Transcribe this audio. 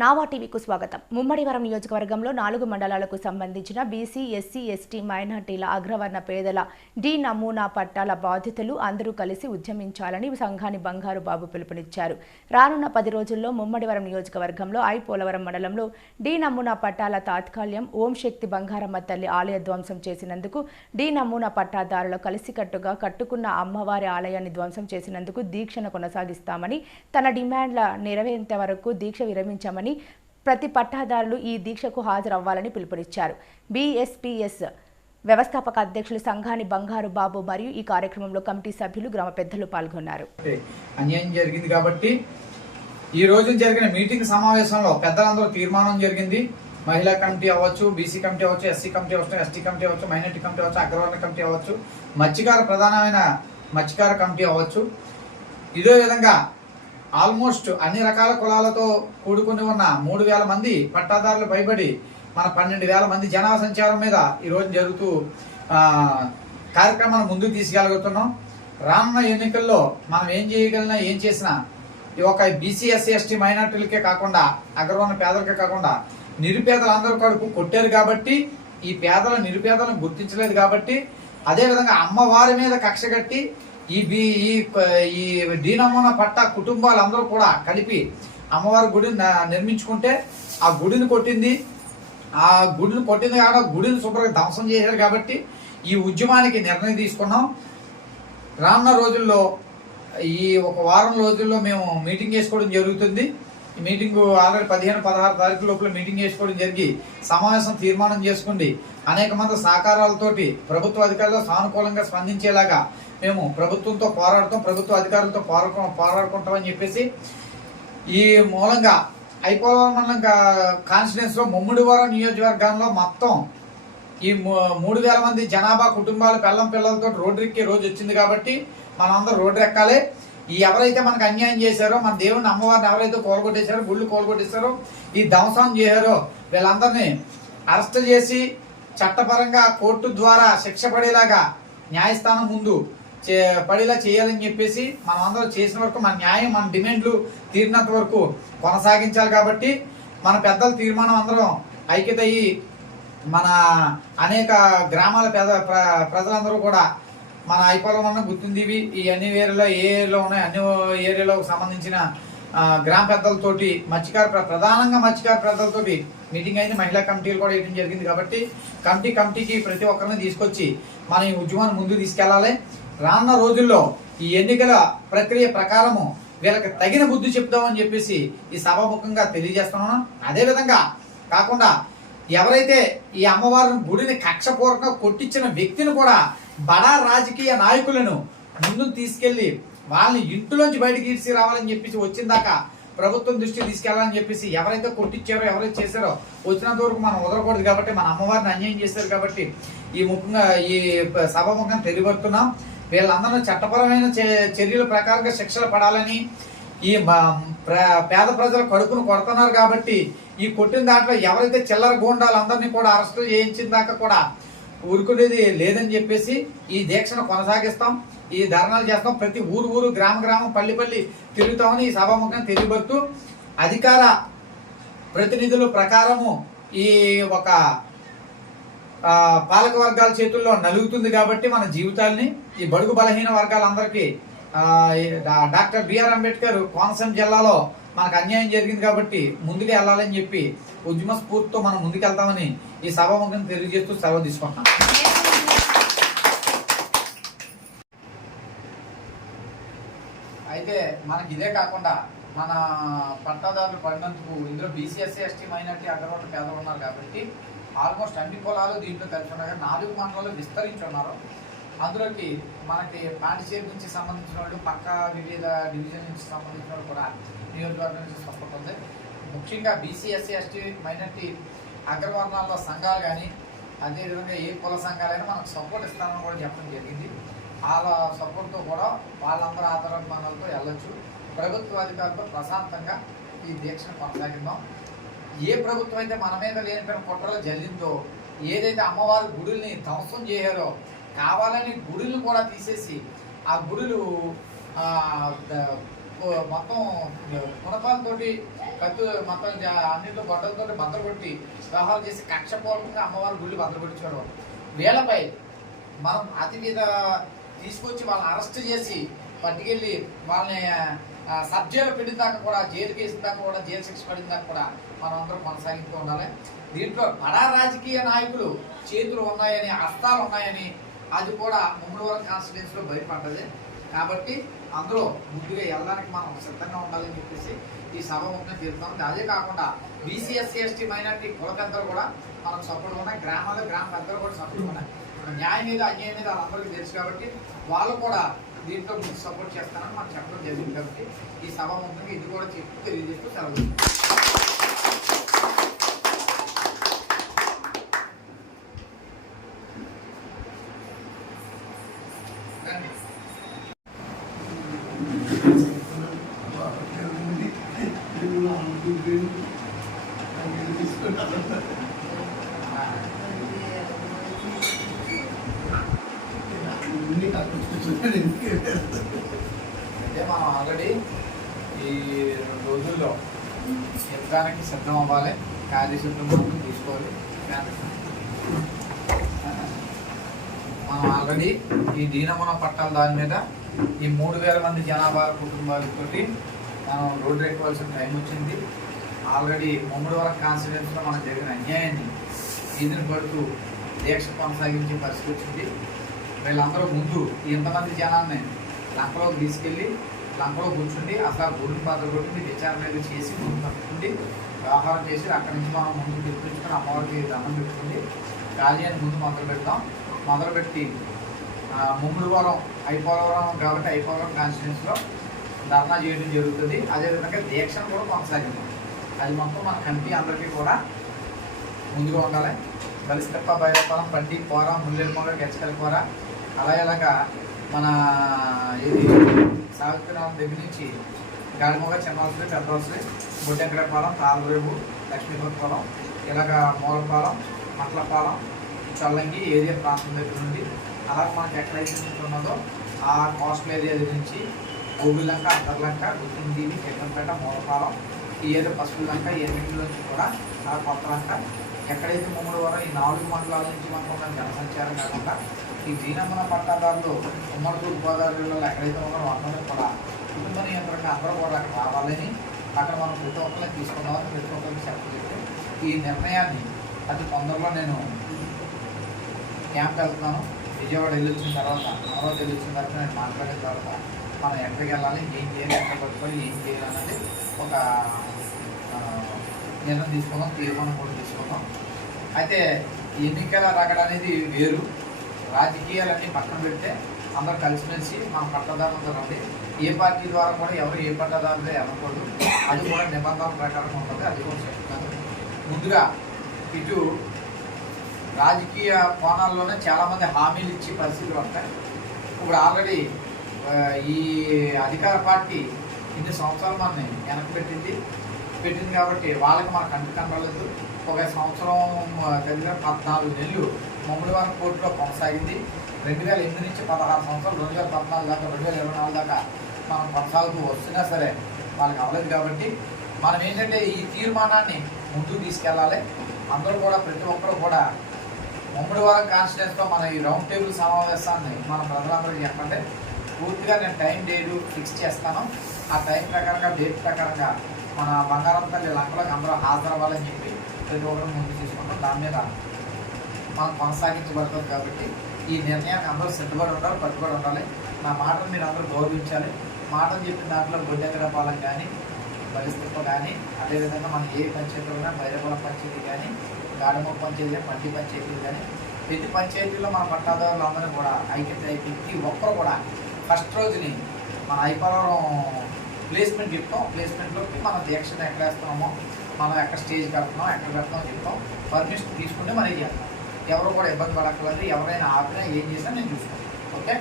నావా టీవీకు స్వాగతం. ముమ్మడివరం నియోజకవర్గంలో నాలుగు మండలాలకు సంబంధించిన బీసీ ఎస్సీ ఎస్టీ మైనార్టీల అగ్రవర్ణ పేదల డి నమూనా పట్టాల బాధితులు అందరూ కలిసి ఉద్యమించాలని సంఘాని బంగారు బాబు పిలుపునిచ్చారు. రానున్న పది రోజుల్లో ముమ్మడివరం నియోజకవర్గంలో ఐ పోలవరం మండలంలో డి నమూనా పట్టాల తాత్కాల్యం ఓం శక్తి బంగారమ్మ తల్లి ఆలయ ధ్వంసం చేసినందుకు డి నమూనా పట్టాదారులు కలిసికట్టుగా కట్టుకున్న అమ్మవారి ఆలయాన్ని ధ్వంసం చేసినందుకు దీక్షను కొనసాగిస్తామని తన డిమాండ్ల నెరవేరేంత వరకు దీక్ష విరమించామని ప్రతి పట్టాదారులు ఈ దీక్షకు హాజరవ్వాలని పిలుపునిచ్చారు. బీఎస్పీఎస్ వ్యవస్థాపక అధ్యక్షులు సంఘాని బంగారు బాబు మరియు ఈ కార్యక్రమంలో కమిటీ సభ్యులు గ్రామ పెద్దలు పాల్గొన్నారు. అన్యాయం జరిగింది కాబట్టి ఈ రోజు జరిగిన మీటింగ్ సమావేశంలో పెద్దలందరూ తీర్మానం జరిగింది. మహిళా కమిటీ అవ్వచ్చు బీసీ కమిటీ అవ్వచ్చు ఎస్సీ కమిటీ అవ్వచ్చు ఎస్టీ కమిటీ అవ్వచ్చు మైనార్టీ కమిటీ అవ్వచ్చు అగ్రవర్ణ కమిటీ అవ్వచ్చు మత్స్యకార ప్రధానమైన మత్స్యకార కమిటీ అవ్వచ్చు. ఇదే విధంగా ఆల్మోస్ట్ అన్ని రకాల కులాలతో కూడుకుని ఉన్న మూడు వేల మంది పట్టాదారులు భయపడి మన పన్నెండు వేల మంది జనా సంచారం మీద ఈ రోజు జరుగుతూ కార్యక్రమాన్ని ముందుకు తీసుకెళ్ళగలుగుతున్నాం. రానున్న ఎన్నికల్లో మనం ఏం చేయగలిగినా ఏం చేసినా ఈ ఒక బీసీఎస్సీ ఎస్టీ మైనార్టీలకే కాకుండా అగ్రవర్ణ పేదలకే కాకుండా నిరుపేదలందరూ కడుపు కొట్టారు కాబట్టి ఈ పేదల నిరుపేదలను గుర్తించలేదు కాబట్టి అదేవిధంగా అమ్మవారి మీద కక్ష కట్టి ఈ బి ఈ ఈ డీనమూన పట్ట కుటుంబాలందరూ కూడా కలిపి అమ్మవారి గుడిని నిర్మించుకుంటే ఆ గుడిని కొట్టింది. ఆ గుడిని కొట్టింది కాక గుడిని శుభ్రంగా ధ్వంసం చేశారు కాబట్టి ఈ ఉద్యమానికి నిర్ణయం తీసుకున్నాం. రానున్న రోజుల్లో ఈ ఒక వారం రోజుల్లో మేము మీటింగ్ చేసుకోవడం జరుగుతుంది. మీటింగ్ ఆల్రెడీ పదిహేను పదహారు తారీఖు లోపల మీటింగ్ చేసుకోవడం జరిగి సమావేశం తీర్మానం చేసుకోండి అనేక మంది సహకారాలతోటి ప్రభుత్వ అధికారులు సానుకూలంగా స్పందించేలాగా మేము ప్రభుత్వంతో పోరాడతాం ప్రభుత్వ అధికారులతో పోరాడు పోరాడుకుంటామని చెప్పేసి ఈ మూలంగా అయిపోవాలి మండలం కాన్స్టిట్యున్సీలో ముమ్మిడివరం నియోజకవర్గంలో మొత్తం ఈ మూ- మూడు వేల మంది జనాభా కుటుంబాలు పిల్లం పిల్లలతో రోడ్డు ఎక్కే రోజు వచ్చింది కాబట్టి మనందరం రోడ్డు ఎక్కాలి. ఈ ఎవరైతే మనకు అన్యాయం చేశారో మన దేవుని అమ్మవారిని ఎవరైతే కోలగొట్టేశారో గుళ్ళు కోలగొట్టేశారో ఈ ధ్వంసం చేశారో వీళ్ళందరినీ అరెస్ట్ చేసి చట్టపరంగా కోర్టు ద్వారా శిక్ష పడేలాగా న్యాయస్థానం ముందు చే- పడేలా చేయాలని చెప్పేసి మనం అందరం చేసిన వరకు మన న్యాయం మన డిమాండ్లు తీరినంత వరకు కొనసాగించాలి కాబట్టి మన పెద్దల తీర్మానం అందరం ఐక్యత అయ్యి మన అనేక గ్రామాల పెద్ద ప్ర- ప్రజలందరూ కూడా మన ఐపాలో ఉన్న గుర్తుందివి ఈ అన్ని ఏరియాలో ఏ ఏరియాలో ఉన్నాయి అన్ని ఏరియాలకు సంబంధించిన గ్రామ పెద్దలతోటి మత్స్యకార ప్ర- ప్రధానంగా మత్స్యకార పెద్దలతోటి మీటింగ్ అయింది. మహిళా కమిటీలు కూడా వేయడం జరిగింది కాబట్టి కమిటీ కమిటీకి ప్రతి ఒక్కరిని తీసుకొచ్చి మన ఈ ఉద్యమాన్ని ముందుకు తీసుకెళ్ళాలి రానున్న రోజుల్లో ఈ ఎన్నికల ప్రక్రియ ప్రకారము వీళ్ళకి తగిన బుద్ధి చెప్దామని చెప్పేసి ఈ సభాముఖంగా తెలియజేస్తున్నాను. అదేవిధంగా కాకుండా ఎవరైతే ఈ అమ్మవారిని గుడిని కక్షపూర్వకంగా కొట్టించిన వ్యక్తిని కూడా బడా రాజకీయ నాయకులను ముందుకు తీసుకెళ్ళి వాళ్ళని ఇంటిలోంచి బయటకి ఈడ్చి రావాలని చెప్పేసి వచ్చిందాక ప్రభుత్వం దృష్టికి తీసుకెళ్ళాలని చెప్పేసి ఎవరైతే కొట్టించారో ఎవరైతే చేశారో వచ్చినంత వరకు మనం వదలకూడదు కాబట్టి మన అమ్మవారిని అన్యాయం చేశారు కాబట్టి ఈ ముఖ్యంగా ఈ సభాముఖంగా తెలియబడుతున్నాం వీళ్ళందరూ చట్టపరమైన చర్యల ప్రకారంగా శిక్షలు పడాలని ఈ పేద ప్రజల కడుపును కొడుతున్నారు కాబట్టి ఈ కొట్టిన దాంట్లో ఎవరైతే చిల్లర గూండాలు అందరినీ కూడా అరెస్టు చేయించిన దాకా కూడా ఊరుకునేది లేదని చెప్పేసి ఈ దీక్షను కొనసాగిస్తాం ఈ ధర్నాలు చేస్తాం. ప్రతి ఊరు ఊరు గ్రామ గ్రామం పల్లి పల్లి తిరుగుతామని ఈ సభాముఖం తెలియబడుతూ అధికార ప్రతినిధుల ప్రకారము ఈ ఒక పాలక వర్గాల చేతుల్లో నలుగుతుంది కాబట్టి మన జీవితాల్ని ఈ బడుగు బలహీన వర్గాలందరికీ doctor B R Ambedkar Konaseema జిల్లాలో మనకు అన్యాయం జరిగింది కాబట్టి ముందుకు వెళ్ళాలని చెప్పి ఉద్యమ స్ఫూర్తితో మనం ముందుకెళ్తామని ఈ సభాముఖం తెలియజేస్తూ సెలవు తీసుకుంటాం అయితే మనకి ఇదే కాకుండా మన పట్టాదారులు పడినందుకు ఇందులో బీసీఎస్సీ ఎస్టీ మైనార్టీ అగ్రవర్ణ పేదలు ఉన్నారు కాబట్టి ఆల్మోస్ట్ అన్ని కులాలు దీంట్లో కలిసి ఉన్నాయి నాలుగు మండలాలు విస్తరించి ఉన్నారు. అందులోకి మనకి పాండిచేరి నుంచి సంబంధించిన వాళ్ళు పక్క వివిధ డివిజన్ నుంచి సంబంధించిన వాళ్ళు కూడా నియోజకవర్గం నుంచి సపోర్ట్ ఉంది ముఖ్యంగా బీసీఎస్సీ ఎస్టీ మైనార్టీ అగ్రవర్ణాల్లో సంఘాలు కానీ అదేవిధంగా ఏ కుల సంఘాలైనా మనకు సపోర్ట్ ఇస్తామని కూడా చెప్పడం జరిగింది. వాళ్ళ సపోర్ట్తో కూడా వాళ్ళందరూ ఆధారమానాలతో వెళ్ళొచ్చు. ప్రభుత్వ అధికారులతో ప్రశాంతంగా ఈ దీక్షను కొనసాగిద్దాం. ఏ ప్రభుత్వం అయితే మన మీద లేనిపోయిన కుట్రలు జల్లిందో ఏదైతే అమ్మవారి గుడుల్ని ధ్వంసం చేయారో కావాలని గుడులను కూడా తీసేసి ఆ గుడులు మొత్తం మునపాలతోటి కత్తు మొత్తం అన్నింటిలో గొడ్డలతోటి బద్దలు కొట్టి వ్యవహారం చేసి కక్షపూర్వకంగా అమ్మవారి గుళ్ళు బద్దలు కొట్టించడం వీళ్ళపై మనం అతి మీద తీసుకొచ్చి వాళ్ళని అరెస్ట్ చేసి పట్టుకెళ్ళి వాళ్ళని ఆ, సబ్ జైలు పెట్టిన దాకా కూడా జైలు కేసిన దాకా కూడా జైలు శిక్ష పడిన దాకా కూడా మనం అందరం కొనసాగిస్తూ ఉండాలి. దీంట్లో బడా రాజకీయ నాయకులు చేతులు ఉన్నాయని హస్తాలు ఉన్నాయని అది కూడా ముమ్మడివరం కాన్స్టిట్యూన్స్లో బయటపడ్డది. కాబట్టి అందులో ముందుగా వెళ్ళడానికి మనం సిద్ధంగా ఉండాలని చెప్పేసి ఈ సభ ముందు తెలుపుతాం అదే కాకుండా బీసీఎస్సీ ఎస్టీ మైనార్టీ కుల పెద్దలు కూడా మనకు సపోర్ట్ ఉన్నాయి. గ్రామాలు గ్రామ పెద్దలు కూడా సపోర్ట్ ఉన్నాయి. న్యాయం మీద అన్యాయం మీద వాళ్ళందరికీ తెలుసు కాబట్టి వాళ్ళు కూడా దీంట్లో సపోర్ట్ చేస్తానని మనం చెప్పడం జరిగింది కాబట్టి ఈ సభ ముందుగా ఇది కూడా చెప్పి తెలియజేస్తూ సెలవు అంటే అయితే మనం ఆల్రెడీ ఈ రెండు రోజుల్లో యుద్ధానికి సిద్ధం అవ్వాలి కార్యసిద్ధం మనం తీసుకోవాలి మనం ఆల్రెడీ ఈ దీనమన పట్టాల దాని మీద ఈ మూడు వేల మంది జనాభా కుటుంబాలతోటి మనం రోడ్డు ఎక్కవలసిన టైం వచ్చింది. ఆల్రెడీ ముమ్మడివరం కాన్స్టిట్యూన్స్లో మనకు జరిగిన అన్యాయాన్ని ఈదిని పడుతూ దీక్ష కొనసాగించే పరిస్థితి వచ్చింది. వీళ్ళందరూ ముందు ఇంతమంది జనాన్ని లంకలోకి తీసుకెళ్ళి లంకలో కూర్చుండి అసలు ఆ గుడిని పాత్ర కొట్టి విచారణ మీద చేసి ముందు తప్పుకుండి వ్యవహారం చేసి అక్కడి నుంచి మనం ముందు తెప్పించుకొని అమ్మవారికి దండం పెట్టుకుంది. అని ముందు మొదలు పెడతాం మొదలుపెట్టి పెట్టి ముమ్మిడివరం ఐపోలవరం కాబట్టి ఐపోలవరం కాన్స్టిట్యూన్స్లో ధర్నా చేయడం జరుగుతుంది. అదేవిధంగా దీక్షను కూడా కొనసాగిద్దాం. అది మొత్తం మన కంటి అందరికీ కూడా ముందుగా ఉండాలి. బలిస్తప్ప బైరపాలెం పట్టి కూర ముల్లేరుమొగ గెచ్చకల అలా ఇలాగా మన ఇది సావిత్రినాథం దగ్గర నుంచి గాడిమొగ చిన్నవలసరి పెద్దవలసరి బొట్టెంకడపాలెం తాళరేవు లక్ష్మీపతిపాలెం ఇలాగ మూలపాలెం మట్లపాలెం చల్లంగి ఏరియా ప్రాంతం దగ్గర నుండి కలర్ మనకి ఎక్కడైతే నుంచి ఉన్నదో ఆ కోస్టల్ ఏరియా నుంచి గోగులంక అంతర్లంక గుర్తిందీవి జగన్పేట మూలపాలెం ఈ ఏదో పసుపు లంక ఎన్నింటి నుంచి కూడా ఆ కొత్త లంక. ఎక్కడైతే మూడు వరం ఈ నాలుగు మండలాల నుంచి మనకు ఉన్న జనసంచారం కాకుండా ఈ దీనమ్మన పట్టాదారులు ఉమ్మడి తూర్పు గోదావరి జిల్లాలో ఎక్కడైతే ఉన్నారో అందరూ కూడా కుటుంబ నియంత్రణ అందరూ కూడా అక్కడ రావాలని అక్కడ మనం ప్రతి ఒక్కరిని తీసుకుందామని ప్రతి ఒక్కరికి చెప్పలేదు ఈ నిర్ణయాన్ని అతి తొందరలో నేను క్యాంప్ వెళ్తున్నాను. విజయవాడ వెళ్ళొచ్చిన తర్వాత అమరావతి వెళ్ళొచ్చిన తర్వాత నేను మాట్లాడిన తర్వాత మనం ఎక్కడికి వెళ్ళాలి ఏం చేయాలి ఎక్కడ పట్టుకొని ఏం చేయాలన్నది ఒక నిర్ణయం తీసుకున్నాం తీర్మానం కూడా తీసుకున్నాం. అయితే ఎన్నికల రగడ అనేది వేరు. రాజకీయాలన్నీ పక్కన పెడితే అందరూ కలిసిమెలిసి మన పట్టదారులతో రండి. ఏ పార్టీ ద్వారా కూడా ఎవరు ఏ పట్టదారులే వెళ్ళకూడదు అది కూడా నిబంధనల ప్రకారం ఉంటుంది. అది కూడా చెప్తున్నాను ముందుగా ఇటు రాజకీయ కోణాల్లోనే చాలామంది హామీలు ఇచ్చి పరిస్థితులు వస్తాయి. ఇప్పుడు ఆల్రెడీ ఈ అధికార పార్టీ ఇన్ని సంవత్సరాలు మనని వెనక్కి పెట్టింది పెట్టింది కాబట్టి వాళ్ళకి మన కంటి కనబడలేదు. ఒక సంవత్సరం దగ్గర పద్నాలుగు నెలలు ముమ్మడివారం కోర్టులో కొనసాగింది. రెండు వేల ఎనిమిది నుంచి పదహారు సంవత్సరాలు రెండు వేల పద్నాలుగు దాకా రెండు వేల ఇరవై నాలుగు దాకా మనం కొనసాగుతూ వస్తున్నా సరే వాళ్ళకి అవ్వలేదు కాబట్టి మనం ఏంటంటే ఈ తీర్మానాన్ని ముందుకు తీసుకెళ్ళాలి. అందరూ కూడా ప్రతి ఒక్కరు కూడా ముమ్మడివారం కాన్స్టిట్యూన్స్లో మన ఈ రౌండ్ టేబుల్ సమావేశాన్ని మన ప్రజలందరికీ చెప్పండి. పూర్తిగా నేను టైం డేట్ ఫిక్స్ చేస్తాను. ఆ టైం ప్రకారంగా డేట్ ప్రకారంగా మన బంగారం తల్లి లంకలకు అందరూ హాజరవ్వాలని చెప్పి ప్రతి ఒక్కరు ముందు తీసుకుంటాం. దాని మీద మనం కొనసాగించబడుతుంది కాబట్టి ఈ నిర్ణయాన్ని అందరూ సిద్ధపడి ఉండాలి పట్టుబడి ఉండాలి. నా మాటను మీరు అందరూ గౌరవించాలి. మాటలు చెప్పిన దాంట్లో గొడ్డెగడపాలెం కానీ బలిస్తప్ప కానీ అదేవిధంగా మన ఏ పంచాయతీ ఉన్నా బైరపాలెం పంచాయతీ కానీ గాడమూరు పంచాయతీ మండి పంచాయతీలు కానీ ప్రతి పంచాయతీలో మన పట్టాదారులు అందరూ కూడా ఐక్యత ప్రతి ఒక్కరు కూడా ఫస్ట్ రోజుని మన ఐపవరం ప్లేస్మెంట్ చెప్తాం. ప్లేస్మెంట్లోకి మన దీక్షను ఎక్కడ వేస్తున్నామో మనం ఎక్కడ స్టేజ్ కడుతున్నాం ఎక్కడ పెడతామో చెప్తాం. పర్మిషన్ తీసుకుంటే మనం చేస్తాం. ఎవరు కూడా ఇబ్బంది పడక్కర్లేదు. ఎవరైనా ఆపినా ఏం చేసినా నేను చూస్తాను. ఓకే?